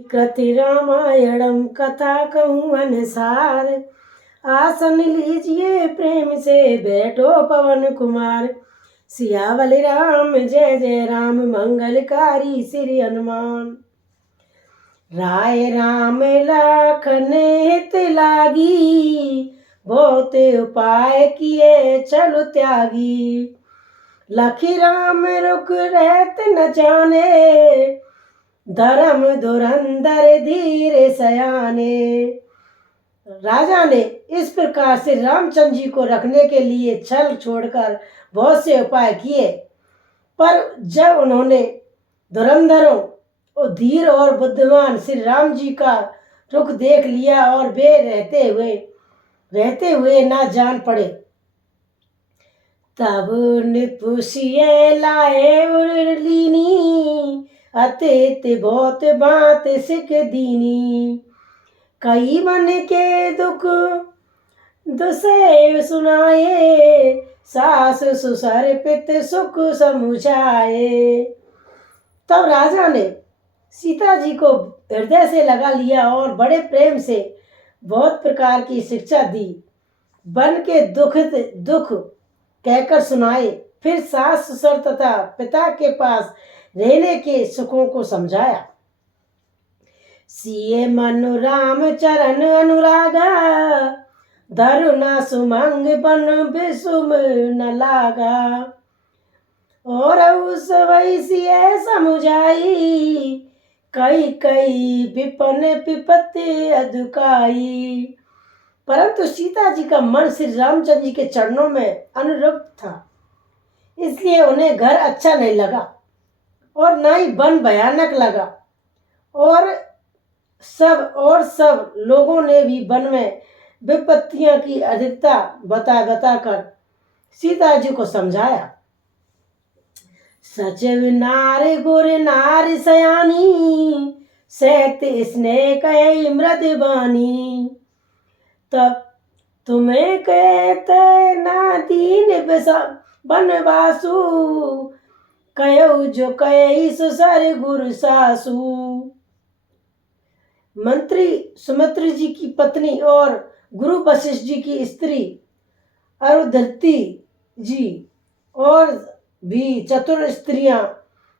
कृति रामायणम कथा कहूँ अनुसार। आसन लीजिए प्रेम से बैठो पवन कुमार। सियावल राम जय जय राम मंगलकारी श्री हनुमान। राय राम लाखन हित लागी, बहुत उपाय किए चलो त्यागी। लखी राम रुक रहत न जाने, धर्म धुरंधर धीरे सयाने। राजा ने इस प्रकार से रामचंद्र जी को रखने के लिए छल छोड़कर बहुत से उपाय किए, पर जब उन्होंने धुरंधरों और धीर और बुद्धिमान श्री राम जी का रुख देख लिया और वे रहते हुए ना जान पड़े, तब निपुषिए लाए उर्लीनी, अतित बहुत बात सिख दीनी। कई मन के दुख दुसे सुनाए, सास ससुर पित सुख समुझाए। तब राजा ने सीता जी को हृदय से लगा लिया और बड़े प्रेम से बहुत प्रकार की शिक्षा दी। बन के दुख कहकर सुनाए, फिर सास ससुर तथा पिता के पास रहने के सुखों को समझाया। सिए मनु राम चरण अनुरागा, धरु न सुमंग बन विषुम न लागा। और उस वैसिए समुझाई, कई कई विपन विपत्ति अदुकाई। परंतु सीता जी का मन श्री रामचंद्र जी के चरणों में अनुरक्त था, इसलिए उन्हें घर अच्छा नहीं लगा और न ही वन भयानक लगा। और सब लोगों ने भी वन में विपत्तियों की अधिकता बताकर सीता जी को समझाया। सचिव नार गुर नार सयानी, सहत स्नेह कहे मृद बानी। तब तुम्हें कहते ना दीन बनवासु, कहो जो कहे ससुर गुरु सासु। मंत्री सुमित्र जी की पत्नी और गुरु वशिष्ठ जी की स्त्री अरुंधति जी और भी चतुर स्त्रियां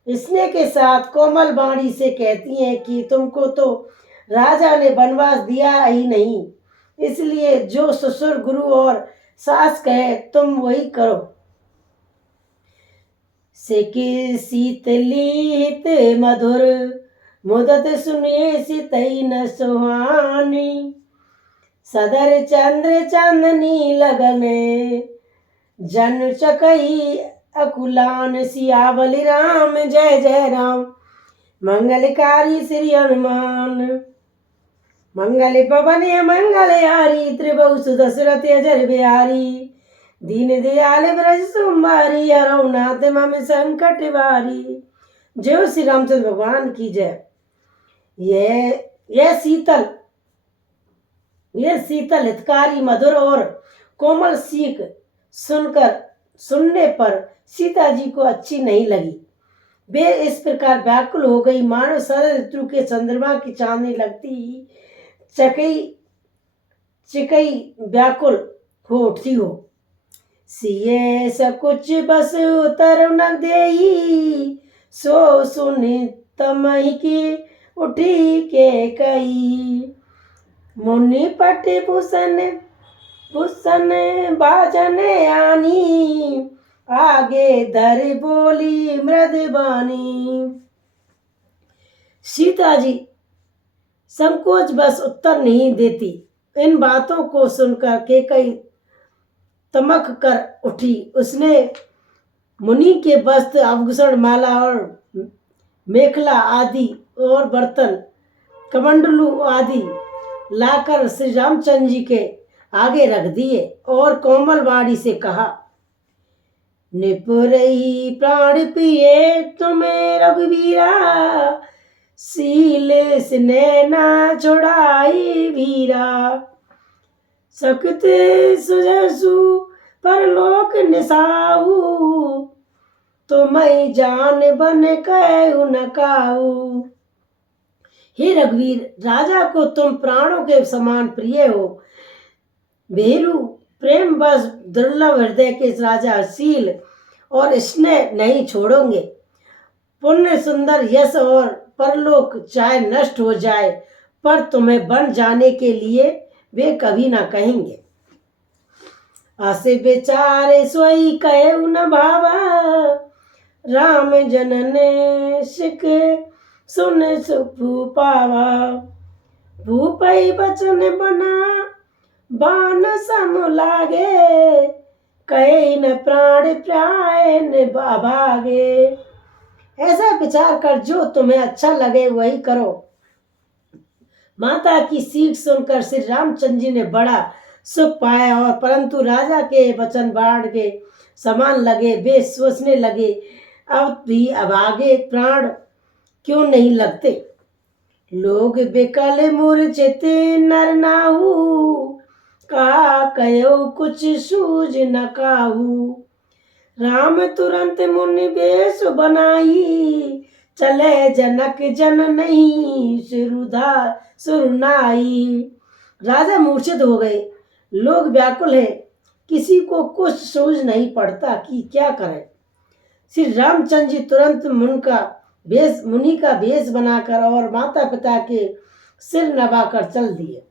स्नेह के साथ कोमल वाणी से कहती हैं कि तुमको तो राजा ने वनवास दिया ही नहीं, इसलिए जो ससुर गुरु और सास कहे तुम वही करो। सिकी शीतली हित मधुर, मुदत सुनिए सितई न सुहानी। सदर चंद्र चांदनी लगने, जन चकई अकुलान। सियावल राम जय जय राम मंगलकारी श्री हनुमान। मंगल पवन मंगलहारी, त्रिभुवन सुदशरथ अजर बिहारी। दीन दयाल ब्रज सुमारी, हरौ नाथ मम संकट वारी। जय श्री रामचंद्र भगवान की जय। यह शीतल हितकारी मधुर और कोमल सीख सुनने पर सीता जी को अच्छी नहीं लगी। वे इस प्रकार व्याकुल हो गई मानो शरद ऋतु के चंद्रमा की चांदनी लगती चिकई व्याकुल हो उठती हो। सिए सकुच बस उतर न देई, सो सुनि तमहि की उठी के कई। मुनि पट भूषण बाजन आनी, आगे धर बोली मृदबानी। सीता जी संकोच बस उत्तर नहीं देती। इन बातों को सुनकर केकई तमक कर उठी। उसने मुनि के वस्त्र आभूषण माला और मेखला आदि और बर्तन कमंडलू आदि लाकर श्री रामचंद्र जी के आगे रख दिए और कोमल वाणी से कहा, निपुरई प्राण पिए तुम्हें रघुवीरा, शील स्नेह ना छोड़ाई वीरा। सकृत सुजसु परलोक निसाऊ, तो मैं जान बन कहु न काऊ। हे रघुवीर, राजा को तुम प्राणों के समान प्रिय हो। भेलू प्रेम बस दुर्लभ हृदय के राजा शील और स्नेह नहीं छोड़ोगे। पुण्य सुंदर यश और परलोक चाहे नष्ट हो जाए, पर तुम्हें बन जाने के लिए वे कभी ना कहेंगे। आसे बेचारे सोई कहे न भावा, राम जनन सिख सुन सुख पावा। भूपई बचन बना बान सम लागे, कहे न प्राण प्राय न भागे। ऐसा विचार कर जो तुम्हें अच्छा लगे वही करो। माता की सीख सुनकर श्री रामचंद्र जी ने बड़ा सुख पाया, और परंतु राजा के वचन बाण के समान लगे। वे सोचने लगे, अब आगे प्राण क्यों नहीं लगते। लोग बेकल मूर्छित नर नाहू, का कयो कुछ सूझ न काहू। राम तुरंत मुनि बेश बनाई, चले जनक जन नहीं सुरनाई। राजा मूर्छित हो गए, लोग व्याकुल हैं, किसी को कुछ सूझ नहीं पड़ता कि क्या करें। श्री रामचंद्र जी तुरंत मुनि का वेश बनाकर और माता पिता के सिर नवाकर चल दिए।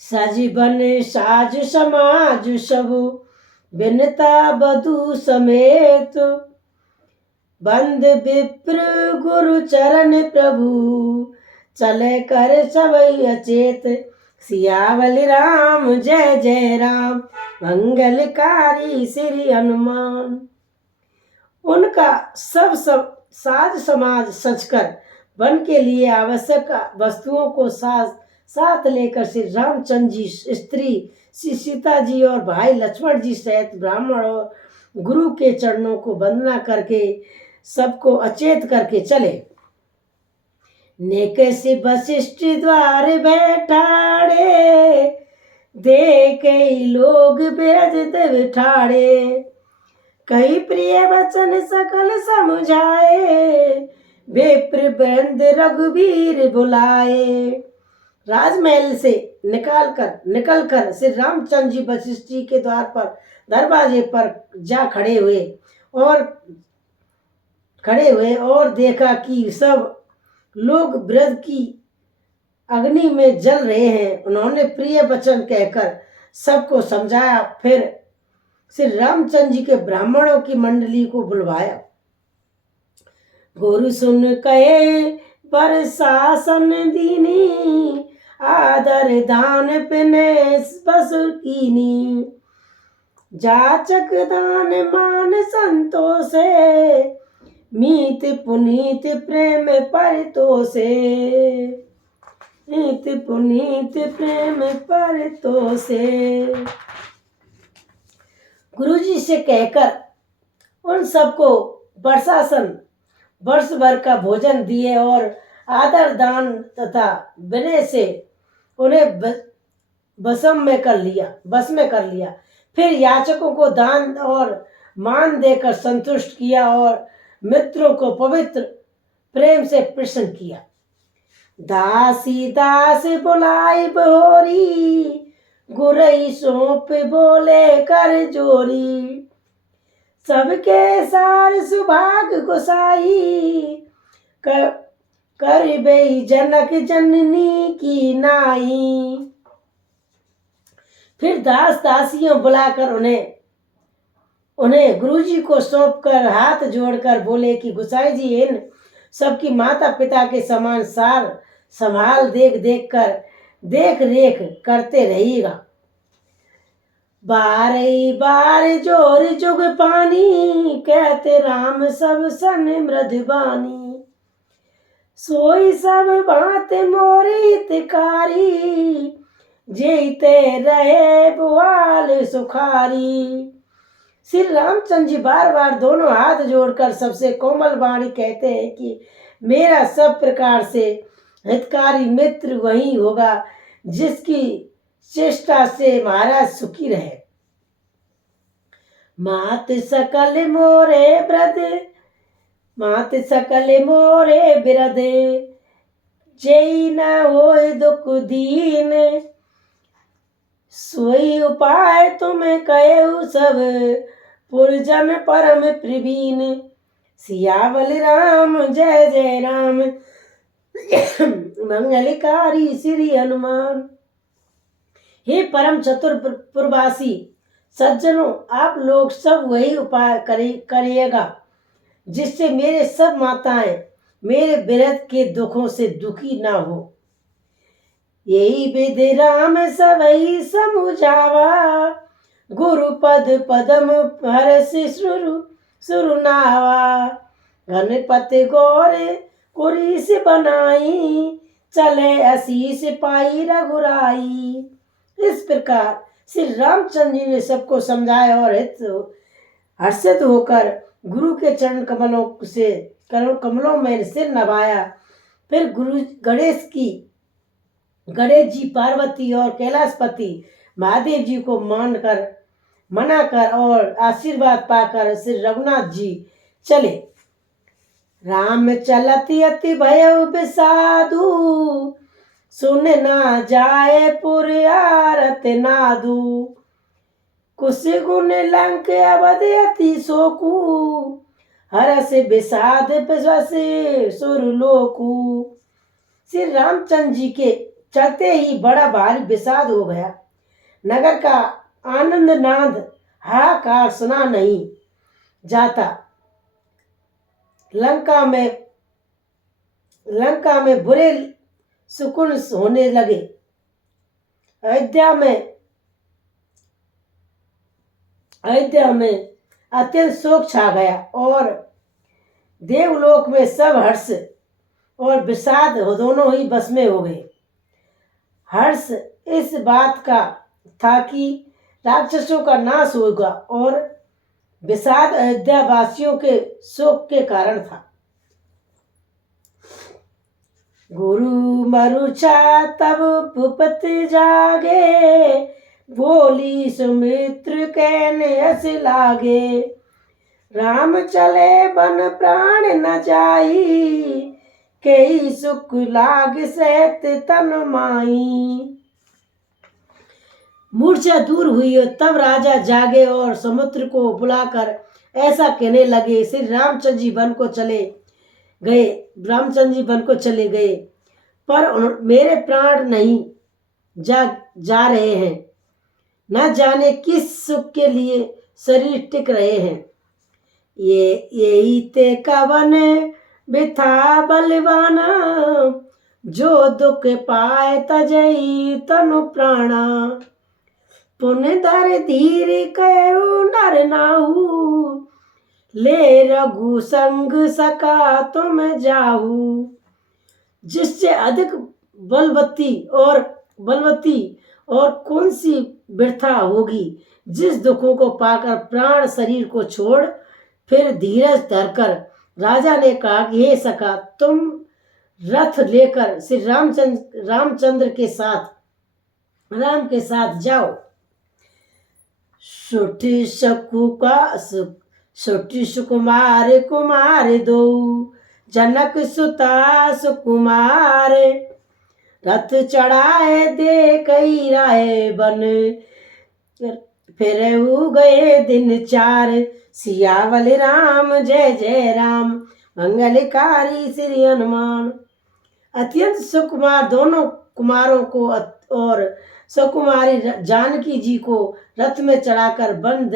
सजीवन साज समाज सब, विनता बधु समेत। बंद विप्र गुरु चरण प्रभु, चले कर सबई अचेत। सियावल राम जय जय राम, मंगलकारी श्री हनुमान। उनका सब साज समाज सजकर वन के लिए आवश्यक वस्तुओं को साथ लेकर श्री रामचंद्र जी, स्त्री श्री सीता जी और भाई लक्ष्मण जी सहित ब्राह्मण और गुरु के चरणों को वंदना करके सबको अचेत करके चले। नेक से वशिष्ठ द्वार बैठाड़े, देख लोग बेद बिठाड़े। कई प्रिय वचन सकल समझाए, विप्र वृंद रघुवीर बुलाए। राजमहल से निकल कर श्री रामचंद्र जी वशिष्ठ जी के दरवाजे पर जा खड़े हुए और देखा कि सब लोग व्रत की अग्नि में जल रहे हैं। उन्होंने प्रिय वचन कहकर सबको समझाया। फिर श्री रामचंद्र जी के ब्राह्मणों की मंडली को बुलवाया। गुरु सुन कहे पर शासन दीनी, आदर दान पिने बस कीनी। जाचक दान मान संतोषे, मीत पुनीत प्रेम परितोषे। मीत पुनीत प्रेम परितोषे। गुरुजी से कहकर उन सबको वर्ष भर का भोजन दिए और आदर दान तथा विनय से उन्हें बस में कर लिया। फिर याचकों को दान और मान देकर संतुष्ट किया और मित्रों को पवित्र प्रेम से प्रसन्न किया। दासी दास बुलाई बहोरी, गुरई सौंप बोले कर जोरी। सबके सार सुभाग गोसाई, कर बई जनक जननी की नाई। फिर दास दासियों बुलाकर उन्हें गुरुजी को सौंप कर हाथ जोड़कर बोले कि गोसाई जी इन सबकी माता पिता के समान सार संभाल देख रेख करते रहिएगा। बार जोर जुग पानी, कहते राम सब सन मृदबानी। सोई सब बात मोरी हितकारी, जेते रहे बुआल सुखारी। श्री रामचंद्र जी बार दोनों हाथ जोड़कर सबसे कोमल वाणी कहते हैं कि मेरा सब प्रकार से हितकारी मित्र वही होगा जिसकी चेष्टा से महाराज सुखी रहे। मात सकल मोरे बिरद, जेई न होए दुख दीन, सोई उपाय तुम कहो सब, पुरजन परम प्रवीण। सियावल राम जय जय राम, मंगलकारी श्री हनुमान। हे परम चतुर पुरवासी सज्जनों, आप लोग सब वही उपाय करिएगा जिससे मेरे सब माताएं मेरे विरह के दुखों से दुखी ना हो। यही विधि राम सबई समुझावा, गुरु पद पदम हर्ष सुरनावा। गणपति गौर कुरीस बनाई, चले आशीष पाई रघुराई। इस प्रकार श्री रामचंद्र जी ने सबको समझाया और हर्षित होकर गुरु के चरण कमलों में सिर नवाया। फिर गणेश जी, पार्वती और कैलाशपति महादेव जी को मनाकर और आशीर्वाद पाकर श्री रघुनाथ जी चले। राम चलती अति भय बिसाधु, सुन ना जाए पुर आरत नादू। कुश गुण लंक अवध अति शोकू, हरस विषाद बसे सुरलोकू। श्री रामचंद्र जी के चलते ही बड़ा भारी विषाद हो गया। नगर का आनंद नाद हाहाकार सुना नहीं जाता। लंका में बुरे सुकुन होने लगे। अयोध्या में अत्यंत शोक छा गया और देवलोक में सब हर्ष और विषाद दोनों ही बस में हो गए। हर्ष इस बात का था कि राक्षसों का नाश होगा और विषाद अयोध्या वासियों के शोक के कारण था। गुरु मरुचा तब भूपत जागे, बोली सुमित्र कहने हस लागे। राम चले बन प्राण न जाई, कई सुख लाग सहत तन माई। मूर्छा दूर हुई और तब राजा जागे और समुद्र को बुलाकर ऐसा कहने लगे, श्री रामचंद्र जी वन को चले गए, पर मेरे प्राण नहीं जा रहे हैं। न जाने किस सुख के लिए शरीर टिक रहे हैं। यही ते कवन बिथा बलवाना, जो दुख पाए तजई तनु प्राणा। पुन धर धीर कहो नर नाहू, ले रघु संग सका तुम जाहू। जिससे अधिक बलवती और कौन सी व्यर्था होगी। जिस दुखों को पाकर प्राण शरीर को छोड़ फिर धीरज धरकर राजा ने कहा कि हे सखा, तुम रथ लेकर श्री रामचंद्र के साथ जाओ। सुटी सुकुमार दो, जनक सुता सुकुमार। रथ चढ़ाए दे कई राय बन, फिर गए दिन चार। सियावल राम जय जय राम, मंगलकारी श्री हनुमान। अत्यंत सुकुमार दोनों कुमारों को और सुकुमारी जानकी जी को रथ में चढ़ाकर वन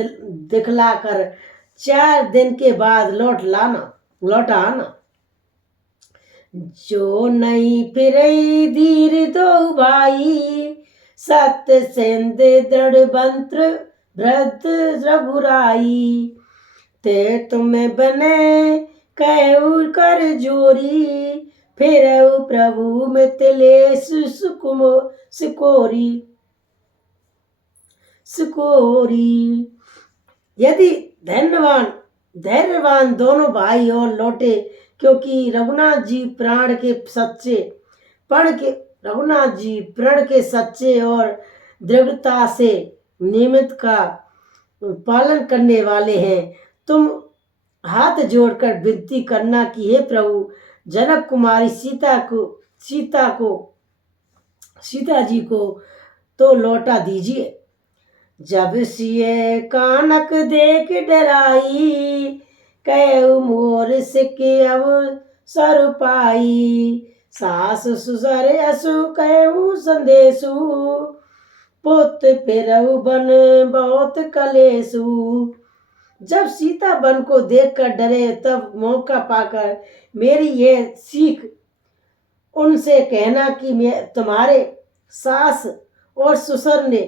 दिखलाकर 4 दिन के बाद लौट आना। जो नहीं फिरई धीर दो भाई, सत्य सेंध दृढ़ मंत्र व्रत रघुराई। ते तुम्हें बने कहू कर जोरी, फिर प्रभु मितले सिकोरी। यदि धैर्यवान दोनों भाई और लौटे, क्योंकि रघुनाथ जी प्रण के सच्चे और दृढ़ता से नियमित का पालन करने वाले हैं। तुम हाथ जोड़कर विनती करना कि हे प्रभु, जनक कुमारी सीता को सीता जी को तो लौटा दीजिए। जब सिए कानक देख डराई, कह मोर सिके अब सर पाई। सास सुसर असु कहू संदेशु, पुत फिरऊ बन बहुत कलेसु। जब सीता बन को देखकर डरे, तब मौका पाकर मेरी ये सीख उनसे कहना कि मैं तुम्हारे सास और ससुर ने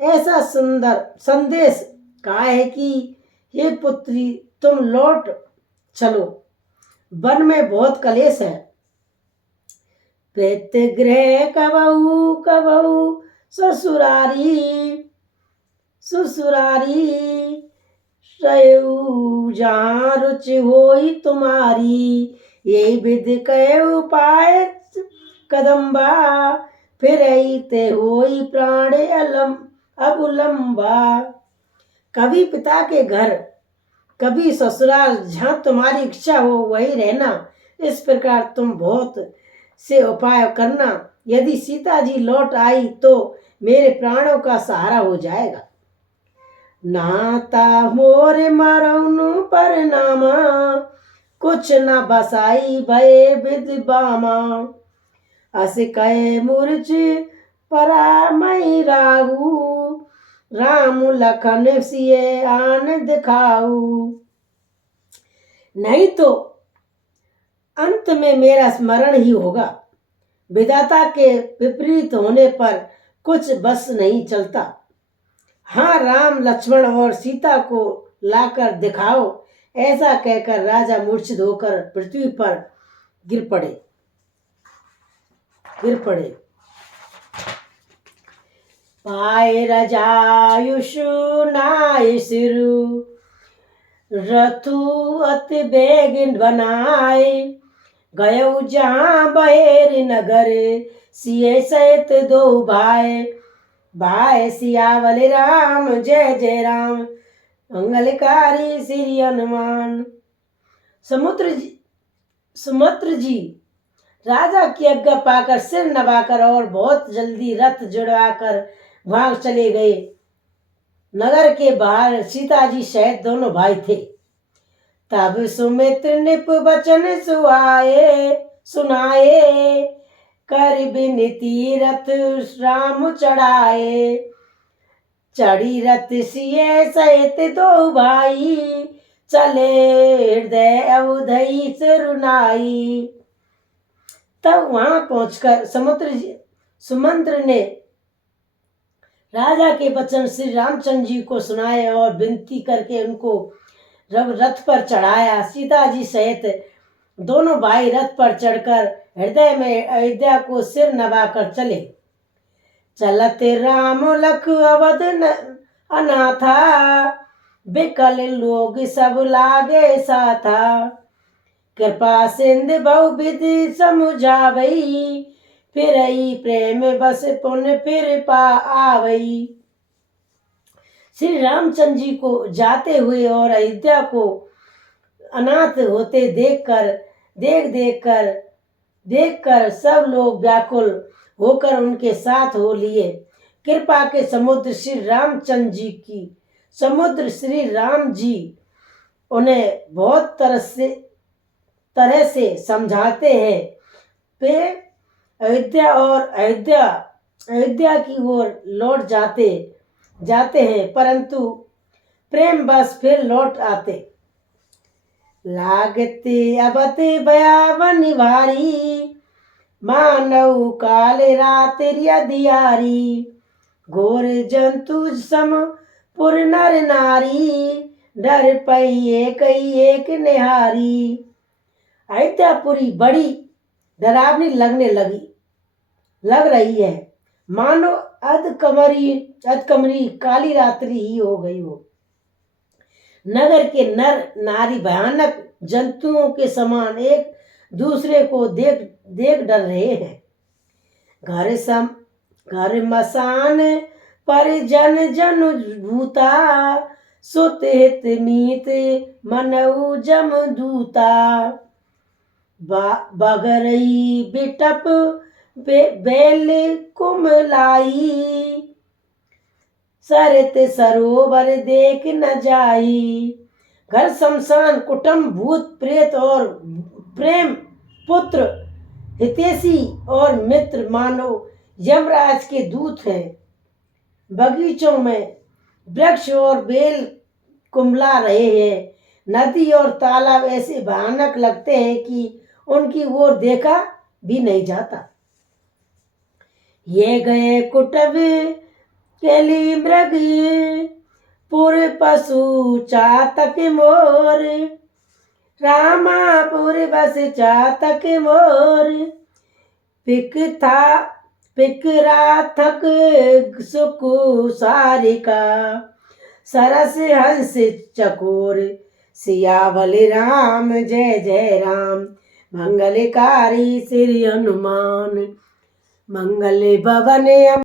ऐसा सुंदर संदेश कहा है कि हे पुत्री, तुम लौट चलो, वन में बहुत कलेश है। प्रेत गृह कबहू कबहू ससुरारी ससुरारी, सयऊ जहाँ रुचि होई तुम्हारी। यही विध कहू पाए कदम्बा, फिर ते होई प्राण अब लंबा। कभी पिता के घर, कभी ससुराल, जहाँ तुम्हारी इच्छा हो वही रहना। इस प्रकार तुम बहुत से उपाय करना। यदि सीता जी लौट आई तो मेरे प्राणों का सहारा हो जाएगा। नाता मोर मरौनु पर नामा, कुछ न बसाई भय विद बामा। अस कहे मूर्छ परा मई राहु, राम लखन सिए आन दिखाऊ। नहीं तो अंत में मेरा स्मरण ही होगा। विधाता के विपरीत होने पर कुछ बस नहीं चलता। हाँ, राम लक्ष्मण और सीता को लाकर दिखाओ। ऐसा कहकर राजा मूर्छित होकर पृथ्वी पर गिर पड़े। पाए रजायुषु नाय सिरु, रथु अति बेग बनाए। गयो जहाँ बहेर नगर, सिए सहित दो भाई। भाई सियावल राम जय जय राम, मंगलकारी श्री हनुमान। सुमंत्र जी राजा की आज्ञा पाकर सिर नवाकर और बहुत जल्दी रथ जुड़वाकर भाग चले गए। नगर के बाहर सीता जी सहित दोनों भाई थे। तब सुमित्र निप वचन सुनाए, कर बिनती रथ राम चढ़ाए। चढ़ी रथ सिए सहित दो भाई, चले हृदय अवधई सिरुनाई। तब वहां पहुंचकर सुमंत्र ने राजा के वचन श्री रामचंद्र जी को सुनाए और विनती करके उनको रथ पर चढ़ाया। सीता जी सहित दोनों भाई रथ पर चढ़कर हृदय में अयोध्या को सिर नवाकर चले। चलते राम लख अवध अनाथा, बिकल लोग सब लागे साथा। कृपा सिंध बहुविधि समुझावई, फिर प्रेम बस पुन फिर पा आवई। श्री रामचंद्र जी को जाते हुए और अयोध्या को अनाथ होते देखकर सब लोग व्याकुल होकर उनके साथ हो लिए। कृपा के समुद्र श्री राम जी उन्हें बहुत तरह से समझाते हैं। वे अयोध्या की ओर लौट जाते हैं, परंतु प्रेम बस फिर लौट आते। लागते अबते भयावन भारी, मानव काल रात दियारी। घोर जंतु सम पुर नर नारी, डर पई एक निहारी। अयोध्यापुरी बड़ी डरावनी लग रही है, मानो अधकमरी काली रात्रि ही हो गई हो। नगर के नर नारी भयानक जंतुओं के समान एक दूसरे को देख डर रहे हैं। घर मसान पर जन भूता, सुत हित नीत मनऊ जम दूता। बगरई बिटप बेल कुमलाई, सरित सरोवर देख न जाई। घर शमशान कुटुंब भूत प्रेत और प्रेम पुत्र हितैषी और मित्र मानो यमराज के दूत हैं। बगीचों में वृक्ष और बेल कुमला रहे हैं। नदी और तालाब ऐसे भयानक लगते हैं कि उनकी ओर देखा भी नहीं जाता। ये गए कुटुब केली मृग, पुर पशु चातक मोर, रामापुर बस चातक मोर, पिकराथक सुख सारिका, सरस हंस चकोर, सियावल राम जय जय राम, मंगलकारी श्री हनुमान, मंगल भवन